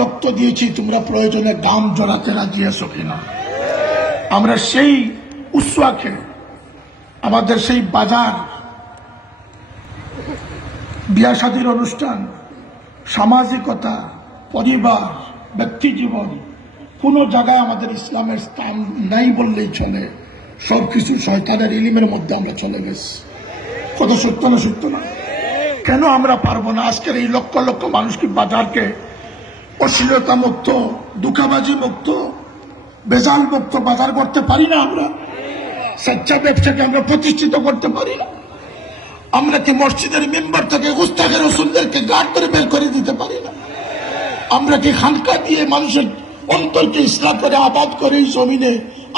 রক্ত দিয়েছি, তোমরা প্রয়োজনে গাম জড়াতে রাজি আছো কিনা? আমরা সেই উৎসাহকে, আমাদের সেই বাজার, বিয়া শাদীর অনুষ্ঠান, সামাজিকতা, পরিবার, ব্যক্তি জীবন, কোন জায়গায় আমাদের ইসলামের স্থান নাই বললেই চলে। সবকিছু শয়তানের ইলমের মধ্যে আমরা চলে গেছি। কত সত্য না সত্য না? কেন আমরা পারবো না আজকের এই লক্ষ লক্ষ মানুষকে বাজারকে অশ্লীলতা মুক্ত, দুঃখাবাজি মুক্ত, বেজাল মুক্ত বাজার করতে পারি না? আমরা সচ্চা ব্যবসাকে আমরা প্রতিষ্ঠিত করতে পারি না? আমরা কি মসজিদের মেম্বার থেকে গুস্তাখের রসুলদেরকে গাড় করে বের করে দিতে পারি না? আমরা কি খানকা দিয়ে মানুষের অন্তরকে ইসলাম করে আবাদ করে এই জমিনে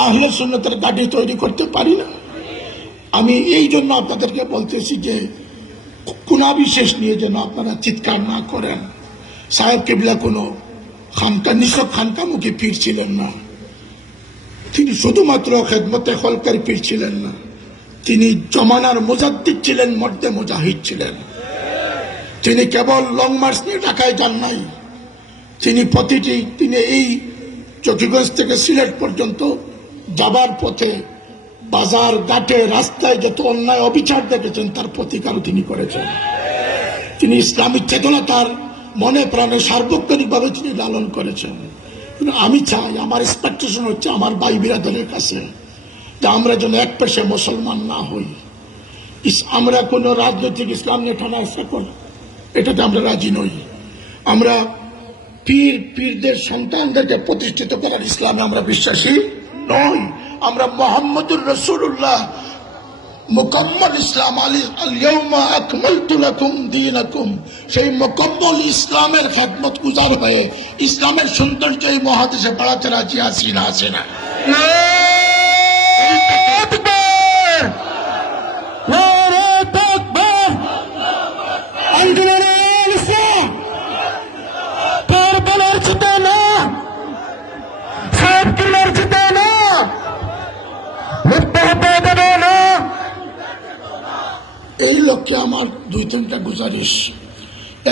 আহলে সুন্নতের গাড়ি তৈরি করতে পারি না? আমি এই জন্য আপনাদেরকে বলতেছি যে কুনা বিশেষ নিয়ে যেন আপনারা চিৎকার না করেন। সাহেব কেবলা কোনো খানকা নিছক খানকামুখী পীর ছিলেন না, তিনি শুধুমাত্র খেদমতে খলকার পীর ছিলেন না, তিনি জমানার মুজাদ্দিদ ছিলেন, মর্দে মুজাহিদ ছিলেন। তিনি কেবল লং মার্চ নিয়ে ঢাকায় যান নাই, তিনি এই চকিগঞ্জ থেকে সিলেট পর্যন্ত যাবার পথে বাজার ঘাটে রাস্তায় যত অন্যায় অবিচার দেখেছেন তার প্রতিকারও তিনি করেছেন। তিনি ইসলামী চেতনা তার মনে প্রাণে সার্বক্ষণিকভাবে তিনি লালন করেছেন। কিন্তু আমি চাই, আমার এক্সপেকটেশন হচ্ছে আমার ভাই বিরাদরের কাছে যে আমরা যেন এক পেশে মুসলমান না হই। আমরা কোন রাজনৈতিক ইসলাম নিয়ে টানা এটাতে আমরা রাজি নই। আমরা পীরদের সন্তানদেরকে প্রতিষ্ঠিত করার ইসলামে আমরা বিশ্বাসী নই। আমরা মুহাম্মদুর রাসূলুল্লাহ মুকাম্মল ইসলাম আল-ইয়াউমা আকমালতু লাকুম দীনাকুম, সেই মুকাম্মল ইসলামের খেদমত গুজার হয়ে ইসলামের সৌন্দর্য এই মহাদেশে বাড়াতে রাজি আছি না? আছে না? এই লক্ষ্যে আমার দুই তিনটা গুজারিশ।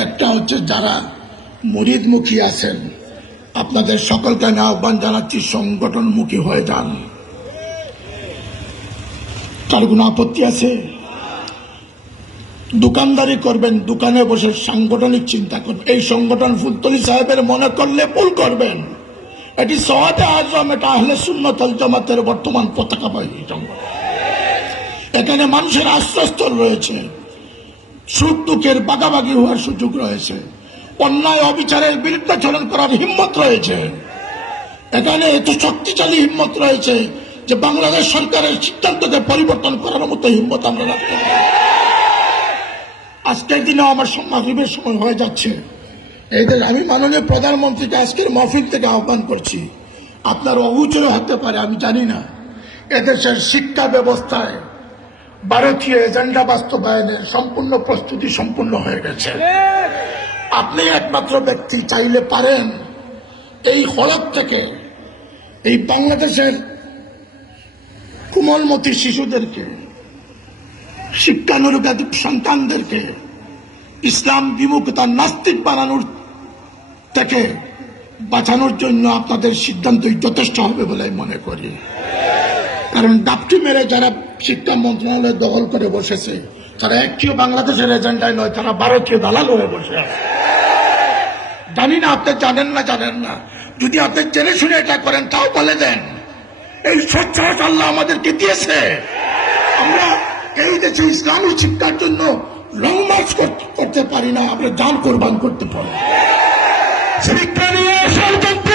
একটা হচ্ছে যারা মুরিদমুখী আছেন, আপনাদের সকলকে আমি আহ্বান জানাচ্ছি সংগঠনমুখী হয়ে যান। তার কোনো আপত্তি আছে? দোকানদারি করবেন, দোকানে বসে সাংগঠনিক চিন্তা করবেন। এই সংগঠন ফুলতলি সাহেবের মনে করলে ভুল করবেন। এটি সওয়াদে আজম, এটা আহলে সুন্নাত ওয়াল জামাতের বর্তমান পতাকাবাহী সংগঠন। এখানে মানুষের আশ্রয়স্থল রয়েছে, সুখ দুঃখের বাগাবাগি হওয়ার সুযোগ রয়েছে, অন্যায় অবিচারের বিরুদ্ধাচরণ করার হিম্মত রয়েছে। এখানে এত শক্তিশালী হিম্মত রয়েছে যে বাংলাদেশ সরকারের সিদ্ধান্তকে পরিবর্তন করার মতো হিম্মত আমরা রাখতে পারি। আজকের দিনে আমার মাহফিলের সময় হয়ে যাচ্ছে। এদের আমি মাননীয় প্রধানমন্ত্রীকে আজকের মাহফিল থেকে আহ্বান করছি, আপনার অগোচর হতে পারে আমি জানি না, এদেশের শিক্ষা ব্যবস্থায় ভারতীয় এজেন্ডা বাস্তবায়নের সম্পূর্ণ প্রস্তুতি সম্পূর্ণ হয়ে গেছে। আপনি একমাত্র ব্যক্তি চাইলে পারেন এই হলক থেকে এই বাংলাদেশের কোমলমতি শিশুদেরকে, শিক্ষানুরাগী সন্তানদেরকে ইসলাম বিমুখতা নাস্তিক বানানোর থেকে বাঁচানোর জন্য আপনাদের সিদ্ধান্তই যথেষ্ট হবে বলে মনে করি। কারণ ডাপটি মেরে যারা শিক্ষা মন্ত্রণালয় দখল করে বসেছে তারা একটিও বাংলাদেশের এজেন্ডায় নয়, তারা ভারতীয় দালাল হয়ে বসে আছে। জানি না আপনি জানেন না, যদি আপনি জেনে শুনে এটা করেন তাও বলে দেন। এই স্বচ্ছতা আল্লাহ আমাদেরকে দিয়েছে। আমরা এই দেশে ইসলামী শিক্ষার জন্য লং মার্চ করতে পারি না, আমরা জান কোরবান করতে পারি। শিক্ষা নিয়ে ষড়যন্ত্র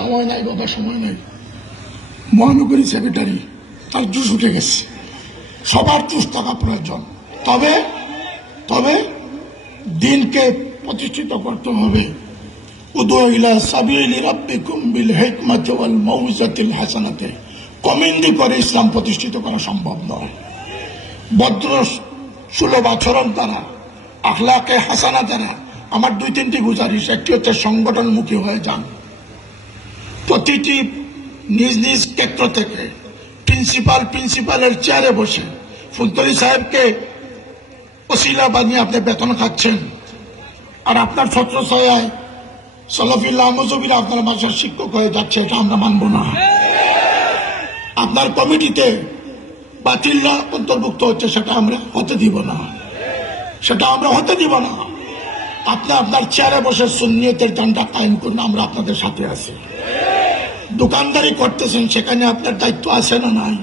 সময় নাই বাবা, সময় নাই। মহানগরী সেক্রেটারি তার জুস উঠে গেছে, সবার জুস থাকা প্রয়োজন। তবে দিনকে প্রতিষ্ঠিত করতে হবে। উদু ইলা সাবিলি রাব্বিকুম বিল হিকমাতি ওয়াল মাউইজাতিল হাসানাতি, কমেন্ডি করে ইসলাম প্রতিষ্ঠিত করা সম্ভব নয়। ভদ্র সুলভ আচরণ দ্বারা, আখলাকে হাসানা দ্বারা। আমার দুই তিনটি গুজারিশ। একটি হচ্ছে সংগঠনমুখী হয়ে যান। প্রতিটি নিজ নিজ ক্ষেত্র থেকে প্রিন্সিপালের চেয়ারে বসে ফুলতলি সাহেবকে ওসিলা বানিয়ে আপনি বেতন খাচ্ছেন, আর আপনার ছত্রছায়ায় সলাফিল্লাহ মজুবিরা আপনার ভাষার শিক্ষক হয়ে যাচ্ছে, এটা আমরা মানব না। আপনার কমিটিতে বাতিলরা অন্তর্ভুক্ত হচ্ছে, সেটা আমরা হতে দিব না, সেটা আমরা হতে দিব না। আপনি আপনার চেয়ারে বসে সুন্নিয়তের ঝান্ডা কায়েম করুন, আমরা আপনাদের সাথে আছি। দোকানদারি করতেছেন, সেখানে আপনার দায়িত্ব আছে না নাই?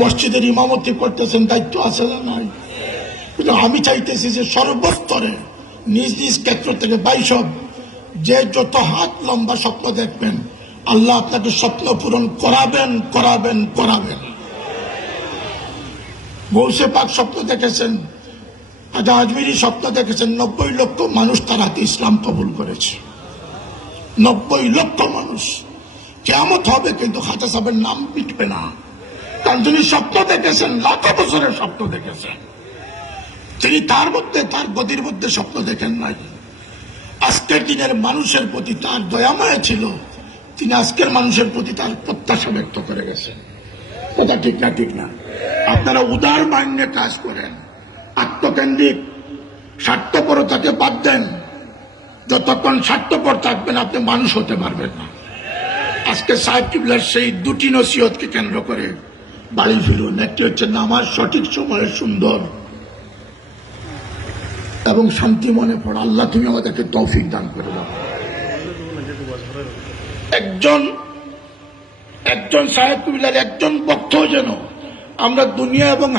মসজিদের ইমামতি করতেছেন, দায়িত্ব আছে না নাই? কিন্তু আমি চাইতেছি যে সর্বস্তরে নিজ নিজ ক্ষেত্র থেকে বাইসব যে যত হাত লম্বা স্বপ্ন দেখবেন, আল্লাহ আপনাকে স্বপ্ন পূরণ করাবেন করাবেন করাবেন। গৌসে পাক স্বপ্ন দেখেছেন, খাজা আজমিরি স্বপ্ন দেখেছেন, 90 লক্ষ মানুষ তার হাতে ইসলাম কবুল করেছে। 90 লক্ষ মানুষ। কিয়ামত হবে, কিন্তু খাজা সাহেবের নাম মিটবে না, কারণ তিনি স্বপ্ন দেখেছেন, লাখ বছরের স্বপ্ন দেখেছেন। তিনি তার মধ্যে, তার গদির মধ্যে স্বপ্ন দেখেন নাই। আজকের দিনের মানুষের প্রতি তার দয়াময় ছিল, তিনি আজকের মানুষের প্রতি তার প্রত্যাশা ব্যক্ত করে গেছেন। কথা ঠিক না? ঠিক না? আপনারা উদার মাইন্ডে কাজ করেন, আত্মকেন্দ্রিক স্বার্থপরতাকে বাদ দেন। যতক্ষণ স্বার্থপর থাকবেন, আপনি মানুষ হতে পারবেন না। আজকে সাহেব কিবলার সেই দুটি নসিহতকে কেন্দ্র করে বাড়ি ফিরুন। একটি হচ্ছে নামাজ সঠিক সময়ে সুন্দর এবং শান্তি মনে পড়া। আল্লাহ তুমি আমাদেরকে তৌফিক দান করে দাও। একজন সাহেব কিবলার একজন বক্ত যেন আমরা দুনিয়া এবং